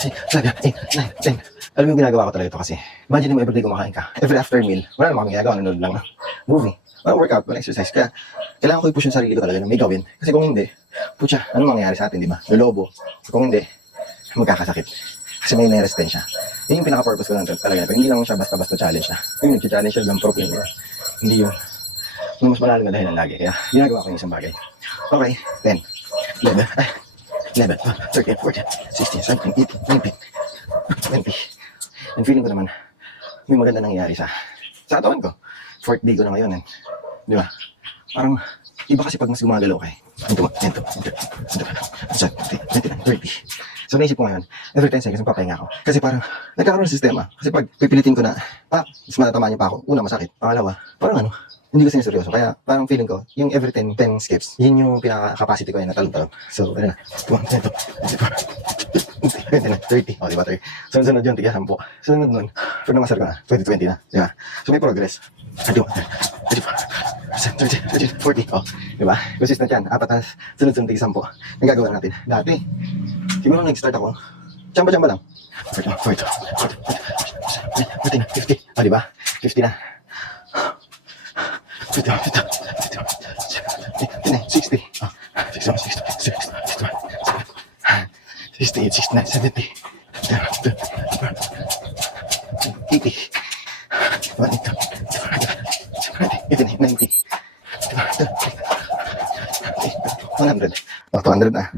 7, 8, 9, 10. Alam mo yung ginagawa ko talaga ito kasi imagine mo everyday kumakain ka. Every after meal, wala naman akong ginagawa, nanonood lang ng movie. Walang workout, walang exercise. Kaya kailangan ko i-push yung sarili ko talaga na may gawin. Kasi kung hindi, putya, ano mangyayari sa atin, di ba? Lolobo. Kung hindi, magkakasakit. Kasi may resistensya. Yun yung pinaka-purpose ko lang talaga. Pero hindi lang siya basta-basta challenge na. Yung nag-challenge siya ng propane niya. Hindi yung mas malalim na dahilan lagi. Kaya ginagawa ko yung isang bagay. Okay, 10, 11, 13, 14, 16, 17, 18, 19, 20. And feeling ko naman, may maganda nangyayari sa katawan ko. 4th day ko na ngayon. Di ba? Parang, iba kasi pag mas gumagalaw kayo. 30. So naisip ko ngayon, every 10 seconds magpapahinga ako. Kasi parang, nagkakaroon ng sistema. Kasi pag pipilitin ko na, mas matatamaan niyo pa ako. Una, masakit. Pangalawa, parang hindi ko siniseryoso. Kaya parang feeling ko, yung every 10 skips, yun yung pinaka-capacity ko na talong-talong. So, ano na, 30. O, diba, 30. Sunod-sunod yun, tiga 10. Sunod nun, pero namasar ko na, 20 na. Diba? So, may progress. 31, 34, 30, 40. O, diba? Consistent yan. 4 na sunod-sunod, tiga 10. Nagagawa natin. Dati, siguro nag-start ako, tsamba-tsamba lang. 42, 50. O, diba? 50 na. 50, 60, 68, 69, 70, 80, 90, 100. 200 na.